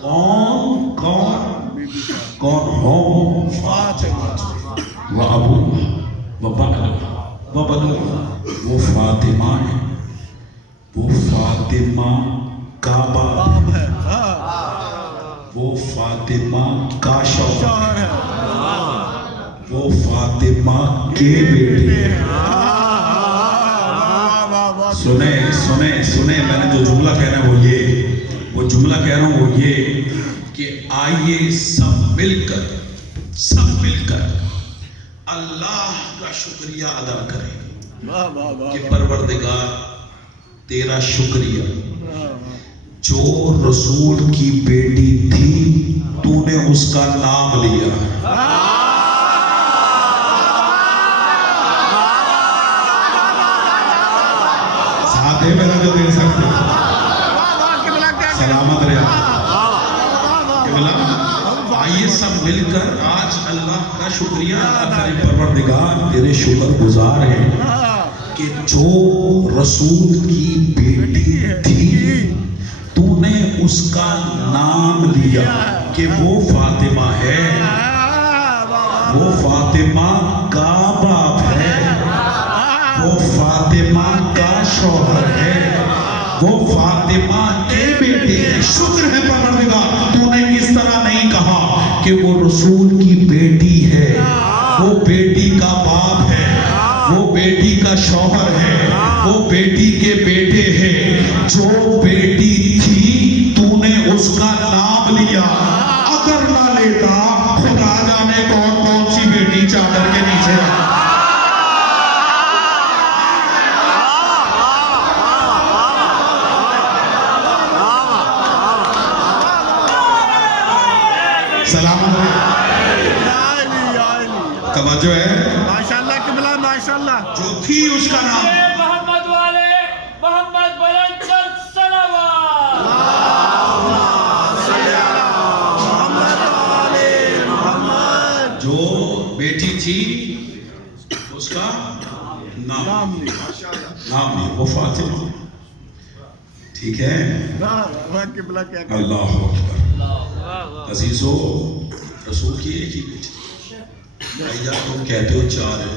کون ہو وہ ابو وہ بنو وہ فاطمہ ہے، وہ فاطمہ کعبہ ہے، وہ فاطمہ کا شوہر ہے، وہ فاطمہ کے بیٹے ہیں۔ سنیں میں نے جو جملہ کہنا ہے وہ جملہ کہہ رہا ہوں وہ یہ کہ آئیے سب مل کر اللہ کا شکریہ ادا کریں کہ پروردگار تیرا شکریہ، جو رسول کی بیٹی تھی تو نے اس کا نام لیا، ساتھے میں جو دے سکتے سلامت رہا۔ آئیے سب مل کر آج اللہ کا شکریہ ادا کریں، پروردگار تیرے شکر گزار ہیں کہ جو رسول کی بیٹی تھی تو نے اس کا نام لیا کہ وہ فاطمہ ہے، وہ فاطمہ کا باپ ہے، وہ فاطمہ کا شوہر ہے، وہ فاطمہ کے بیٹے ہیں۔ شکر ہے پروردگار تو نے اس طرح نہیں کہا کہ وہ رسول کی بیٹی ہے، وہ بیٹی کا باپ ہے، وہ بیٹی کا شوہر ہے، وہ بیٹی کے بیٹے ہیں، جو بیٹی تھی تو نے اس کا نام لیا، اگر نہ لیتا خدا جانے کون سی بیٹی چادر کے نیچے ہے۔ سلامت رہے، توجہ ہے، ماشاءاللہ قبلہ ماشاءاللہ، جو تھی اس کا نام محمد والے محمد بلند صلوات، جو بیٹی تھی اس کا نام نہیں، وہ فاطمہ، ٹھیک ہے۔ قبلہ کیا کہ اللہ اکبر۔ عزیزو، رسول کی ایک ہی بیٹی، بھائی تم کہتے ہو 4 ہے،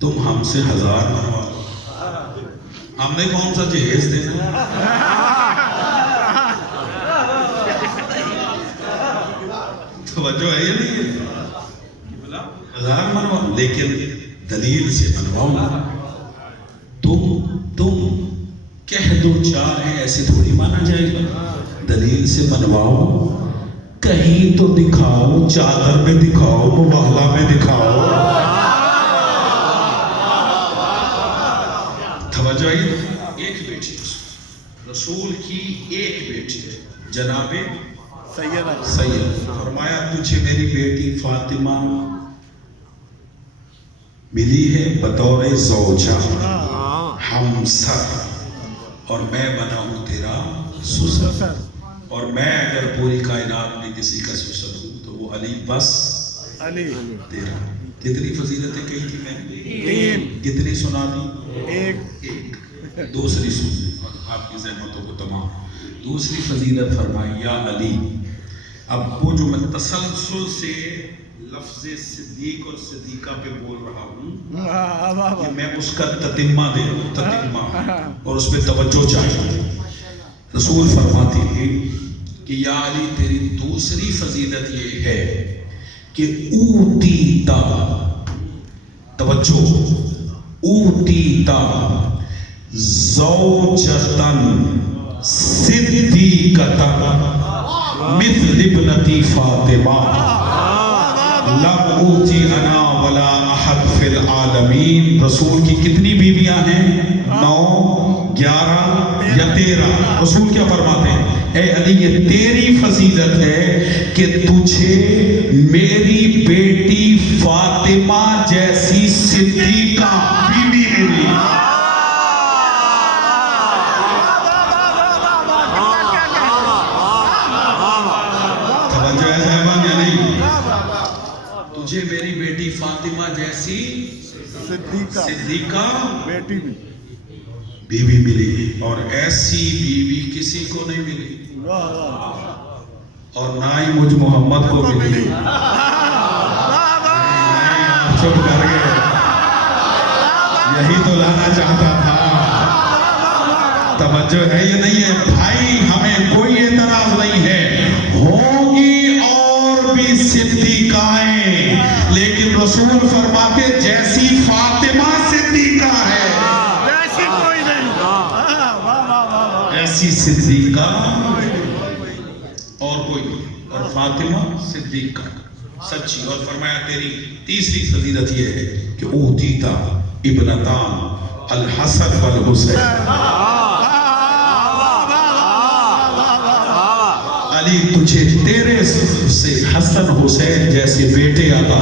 تم ہم سے 1000 منوا لو، ہم نے کون سا جہیز دینا؟ توجہ ہے یا نہیں ہے؟ 1000 منوا، لیکن دلیل سے منواؤ، تم کہہ دو 4 ہے ایسے تھوڑی مانا جائے گا، دلیل سے منواؤ، کہیں تو دکھاؤ، چادر میں دکھاؤ، مباہلہ میں دکھاؤ۔ توجہ ہے، ایک بیٹی رسول کی، ایک بیٹی جناب سید، فرمایا تجھے میری بیٹی فاطمہ ملی ہے بطور زوجہ ہمسر، اور میں بنا ہوں تیرا سسر، اور میں اگر پوری کائنات میں کسی کا سسر ہوں تو وہ علی بس تیرا۔ کتنی فضیلتیں کہی تھی میں نے؟ کتنی سنا دی؟ ایک۔ دوسری سنیں آپ کی زحمتوں کو تمام، دوسری فضیلت فرمائی یا علی، اب وہ جو میں تسلسل سے لفظ صدیق اور صدیقہ پہ بول رہا ہوں کہ میں اس کا تتمہ دے دوں، تتمہ، اور اس پہ توجہ چاہیے۔ رسول فرماتے ہیں کہ یا علی تیری دوسری فضیلت یہ ہے کہ اوتیتا، توجہ، اوتیتا زوجتن صدیقتن مثل ابنتی فاطمہ لم اوتی انا ولا احد فی العالمین۔ رسول کی کتنی بیویاں ہیں؟ 9، 11 یا 13۔ رسول کیا فرماتے ہیں؟ اے علی یہ تیری فضیلت ہے کہ تجھے میری بیٹی فاطمہ جیسی صدیقہ بیوی ملی۔ توجہ ہے صاحبان یا نہیں؟ تجھے میری بیٹی فاطمہ جیسی صدیقہ بیوی ملی، اور ایسی بیوی کسی کو نہیں ملی۔ اور نہ ہی مجھ محمد کو ملی. چپ کر گئے. یہی تو لانا چاہتا تھا. توجہ ہے یہ نہیں ہے بھائی؟ ہمیں کوئی اعتراض نہیں ہے، ہوگی اور بھی صدیقائیں، لیکن رسول فرماتے جیسی فاطمہ صدیقہ ہے ایسی کوئی نہیں. ایسی صدیقہ اور کوئی نہیں. اور فاطمہ صدیقہ سچی. اور فرمایا تیری تیسری فضیلت یہ ہے کہ اوتیتا ابنتان الحسن والحسین. علی تجھے تیرے سے حسن حسین جیسے بیٹے عطا.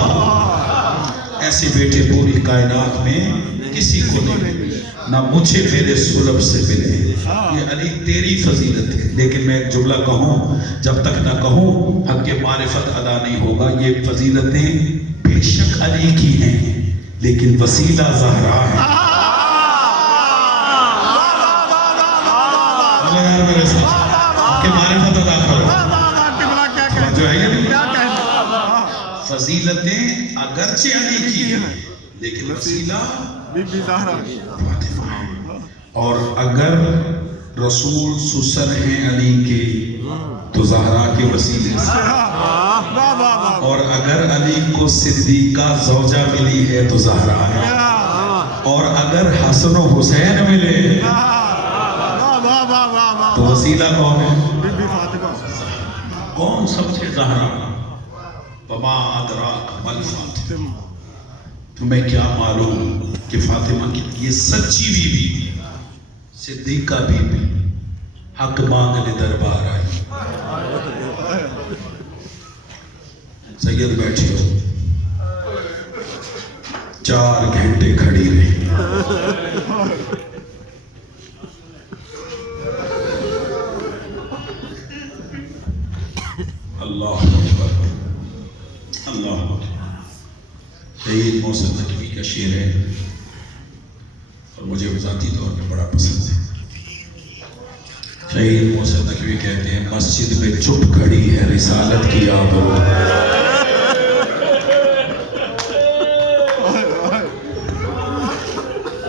ایسے بیٹے پوری کائنات میں کسی کو نہیں ملے، نہ مجھے میرے سلب سے ملے. یہ علی تیری فضیلت ہے. لیکن میں ایک جملہ کہوں، جب تک نہ کہوں حق معرفت ادا نہیں ہوگا. یہ فضیلتیں بے شک علی کی ہیں لیکن وسیلہ زہرا ہے. یار میرے ساتھ کہ معرفت ادا کرو. جو ہے فضیلتیں اگرچہ علی کی ہیں لیکن وسیلہ بی بی زہرا. اور اگر رسول سسر ہیں علی کے تو زہرا کے وسیلے سے، اور اگر علی کو صدیقہ زوجہ ملی ہے تو زہرا ہے، اور اگر حسن و حسین ملے تو وسیلہ کون ہے؟ بی بی فاطمہ. کون سب سے زہرا؟ وما ادراک مل فاطمہ. تمہیں کیا معلوم کہ فاطمہ کی یہ سچی بیوی صدیقہ بیوی حق مانگنے دربار آئی. سید بیٹھی ہو 4 گھنٹے کھڑی رہی. اللہ اکبر اللہ اکبر. شہید محسن نقوی کا شعر ہے اور مجھے ذاتی طور پہ بڑا پسند ہے. شہید محسن نقوی کہتے ہیں مسجد میں چپ کھڑی ہے رسالت کی آبرو،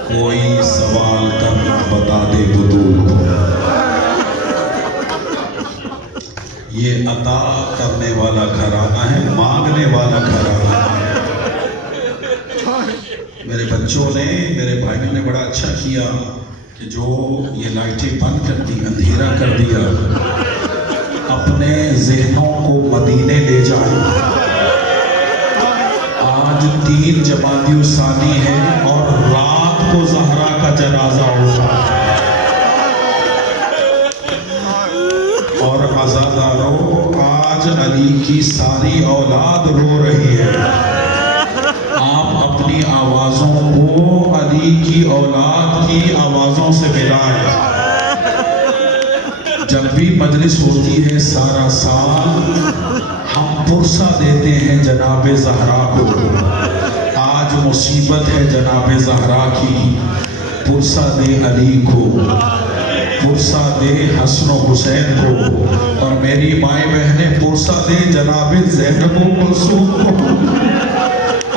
کوئی سوال کرنا بتا دے بدول کو. یہ عطا کرنے والا گھرانہ ہے، مانگنے والا گھرانہ ہے. میرے بچوں نے، میرے بھائیوں نے بڑا اچھا کیا کہ جو یہ لائٹیں بند کر دی، اندھیرا کر دیا. اپنے ذہنوں کو مدینے لے جائیں. آج 3 جمادی الثانی ہے اور رات کو زہرا کا جنازہ ہوگا. اور عزادارو آج علی کی ساری اولاد رو رہی ہے. آپ اپنی آوازوں کو علی کی اولاد کی آوازوں سے ملائیں. جب بھی مجلس ہوتی ہے سارا سال ہم پرسہ دیتے ہیں جناب زہرا کو. آج مصیبت ہے جناب زہرا کی، پرسہ دے علی کو، پرسہ دے حسن و حسین کو. اور میری مائیں بہنیں پرسہ دے جناب زینب و کلثوم کو.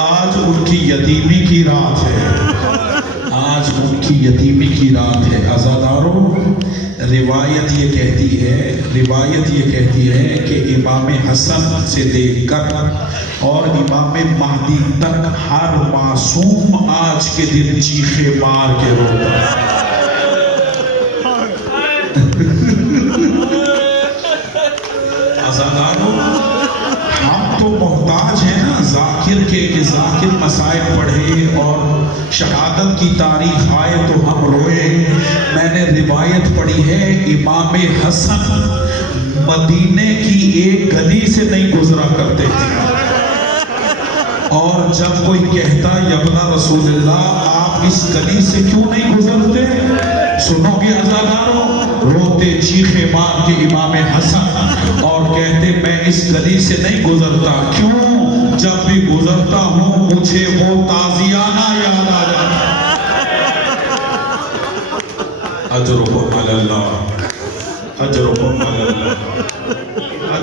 آج ان کی یتیمی کی رات ہے، آج ان کی یتیمی کی رات ہے. عزاداروں روایت یہ کہتی ہے کہ امام حسن سے دیکھ کر اور امام مہدی تک ہر معصوم آج کے دن چیخے مار کے روتا ہے. عزاداروں ہم تو محتاج ہیں نا ذاکر کے کہ ذاکر مسائل پڑھے اور شہادت کی تاریخ آئے تو ہم روئے. میں نے روایت پڑھی ہے امام حسن مدینے کی ایک گلی سے نہیں گزرا کرتے تھے. اور جب کوئی کہتا یبنا رسول اللہ آپ اس گلی سے کیوں نہیں گزرتے، سنو گے عزاداروں، روتے چیخے مار کے امام حسن اور کہتے میں اس گلی سے نہیں گزرتا. کیوں؟ جب بھی گزرتا ہوں مجھے وہ تازیانہ یاد آ جاتا. اجرکم علی اللہ، اجرکم علی اللہ،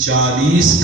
40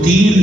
3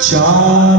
4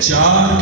4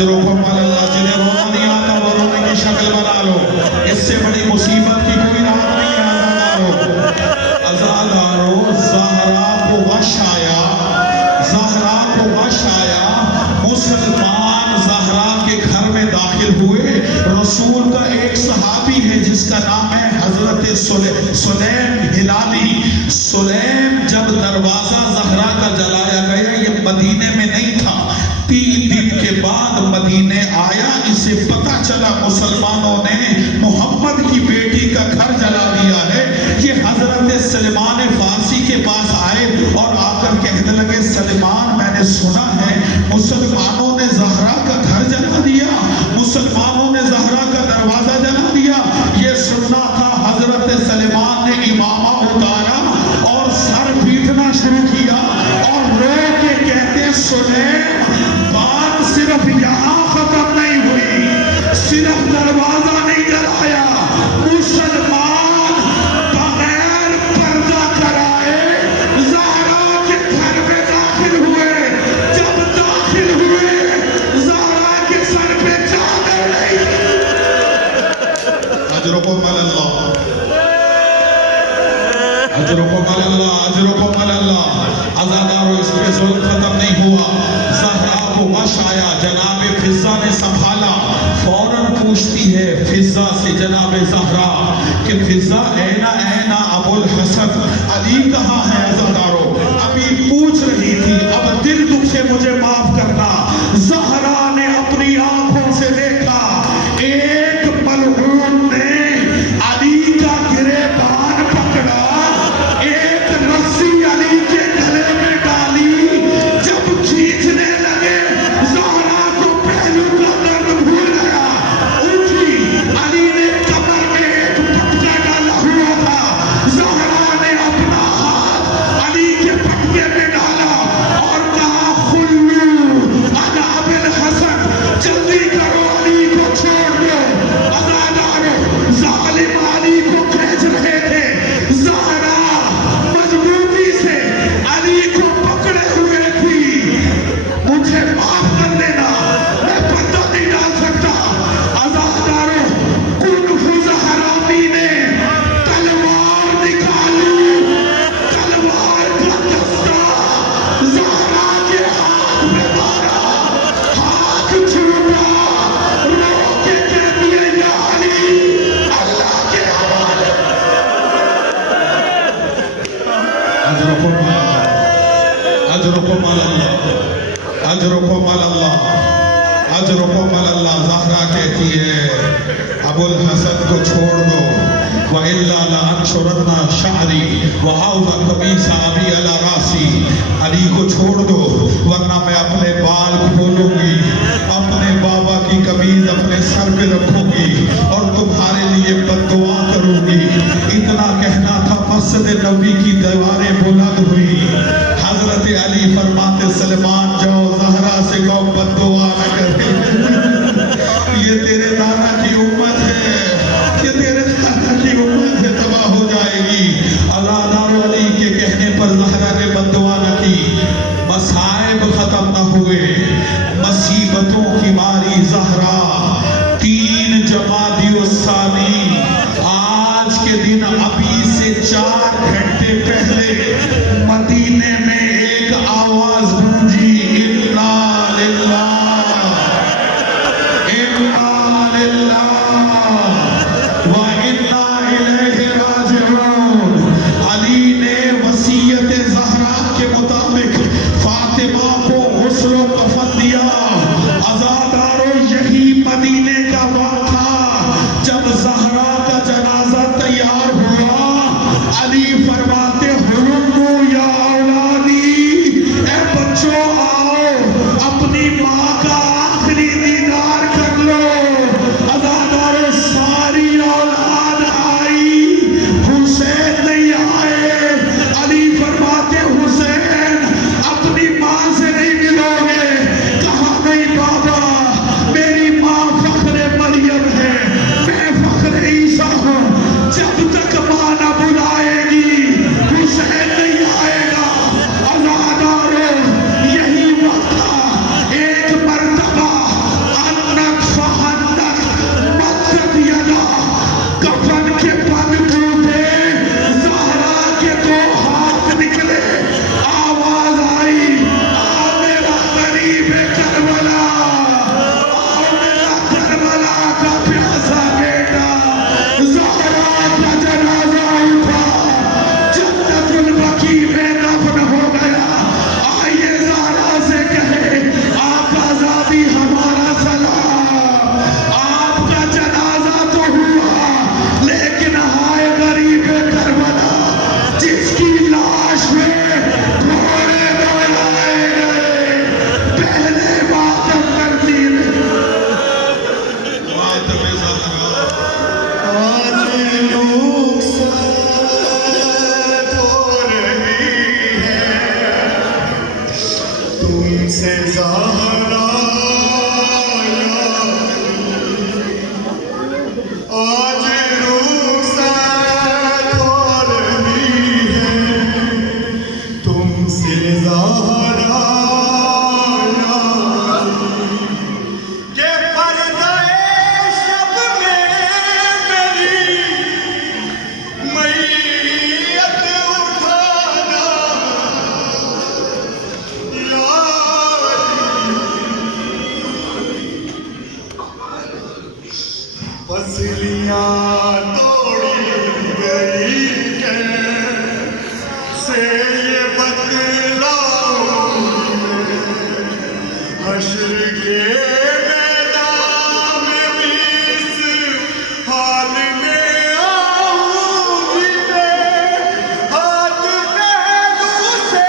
اجرکم علی اللہ. جنہیں رونا نہیں آتا وہ رونے کی شکل بنا لو. اس سے بڑی مصیبت کی کوئی رات نہیں ہے. عزادارو زہرا کو وش آیا, زہرا کو وش آیا. مسلمان زہرا کے گھر میں داخل ہوئے. رسول کا ایک صحابی ہے جس کا نام ہے حضرت سلیم ہلالی. سلیم جب دروازہ زہرا کا جلایا گیا, یہ مدینے میں نہیں تھا, 3 دن کے بعد مدینے آیا. اسے پتہ چلا مسلمانوں نے محمد کی بیٹی کا گھر جلا دیا ہے. یہ حضرت سلمان فارسی کے پاس آئے اور آ کر کہنے لگے, سلمان میں نے سنا ہے مسلمانوں نے زہرا کا گھر جلا دیا, مسلمانوں نے زہرا کا دروازہ جلا دیا. یہ سننا تھا. حضرت سلمان نے امامہ اتارا اور سر پیٹنا شروع کیا اور رو کے کہتے, سلیم بات صرف یہاں ختم نہیں ہوئی, صرف دروازہ نہیں جلایا, مسلمان بغیر پردہ کرائے زہرا کے گھر میں داخل ہوئے. جب داخل ہوئے زہرا کے سر پہ چادر نہیں. اجرکم علی اللہ, اجرکم علی اللہ, اجرکم علی اللہ. عزادارو اس پہ ظلم ختم نہیں ہوا. زہرا کو وش آیا, جناب فضہ نے سنبھالا. فوراً پوچھتی ہے فضہ سے جناب زہرا کہ فضہ اینا اینا ابو الحسن, علی کہاں ہے؟ عزادارو ابھی پوچھ رہی تھی. اب دل دکھ سے مجھے معاف کرنا. زہرا نے اپنی آنکھوں سے دیکھا ایک ملعون نے علی کا گریبان پکڑا, ایک رسی علی کے گلے میں ڈالی. جب کھینچنے لگے زہرا کو پہلو کا درد بھول گیا. اٹھی, علی نے کمر میں ایک پٹکا ڈالا ہوا تھا. زہرا نے اپنا ہاتھ علی کے پٹکے میں ڈالا اور کہا, خلو انا ابو الحسن, جلدی کرو علی کو چھوڑ دو. عزادارو ظالم علی کو کھینچ رہے تھے. زہرا مضبوطی سے علی کو پکڑے ہوئے تھی. مجھے معاف کر دینا, میں پردہ نہیں ڈال سکتا. عزادارو کنف زہرامی نے تلوار نکالی, تلوار کا دستہ زہرا کے ہاتھ میں مارا. ہاتھ چھوٹا, رو کے کہتی ہے, یا علی اللہ کے حوالے. اجرکم علی اللہ, اجرکم علی اللہ, اجرکم علی اللہ. زہرا کہتی ہے ابو الحسن کو چھوڑ دو. وَإِلَّا لَأَنشُرَنَّ شَعْرِي وَأَوْضَ قَمِيصَ أَبِي عَلَى رَأْسِي. علی کو چھوڑ دو ورنہ میں اپنے بال کھولوں گی, اپنے بابا کی قمیض اپنے سر پہ رکھوں گی اور تمہارے لیے بد دعا کروں گی. اتنا کہنا تھا, مسجد نبوی کی دیواریں بلند ہوئی. حضرت علی فرماتے, سلمان جاؤ زہرا سے کہو بد دعا نہ کرے. یہ تیرے دادا کی امت ہے, یہ تیرے دادا کی امت ہے, تباہ ہو جائے گی. عزادارو علی کے کہنے پر زہرا نے بد دعا نہ کی. مصائب ختم نہ ہوئے, مصیبتوں کی ماری زہرا 3 جمادی الثانی, آج کے دن ابھی سے 4 گھنٹے پہلے پسلیاں توڑی گئی کیسے یہ بتلاؤں حشر کے میدان میں بھی اس حال میں آؤں گی میں ہاتھ پہلو سے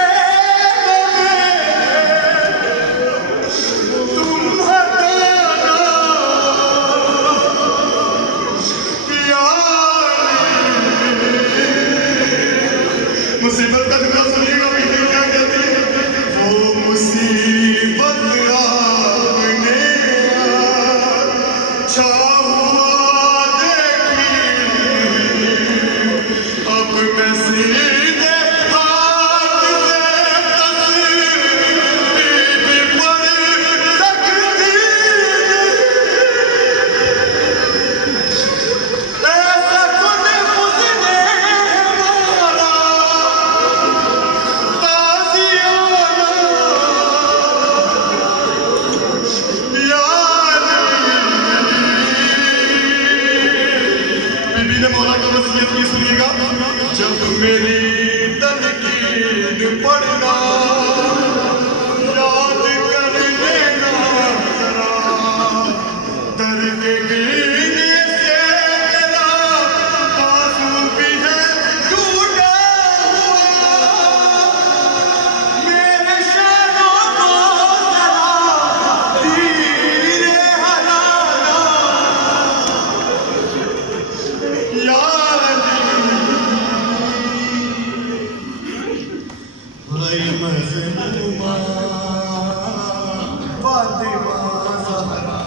تم ہٹانا مصیبت کا دکھا سنیے گا بھی کیا کہتی ہے وہ مصیبت آپ نے چھاوا دیکھی اب میں سیدھے ہاتھ سے تصویر پڑھ سکتی ایسا خود اس نے ہمارا تازیانہ یاد بی بی نے مولا کا وصیت کی سنیے گا جب میری تنقید پڑھنا یاد کر لینا ذرا درد گینے سے میرا آنسو بھی ہے ٹوٹا ہوا میرے شانوں کو ذرا دھیرے ہلانا یا علی مظلومہ فاطمہ زہرا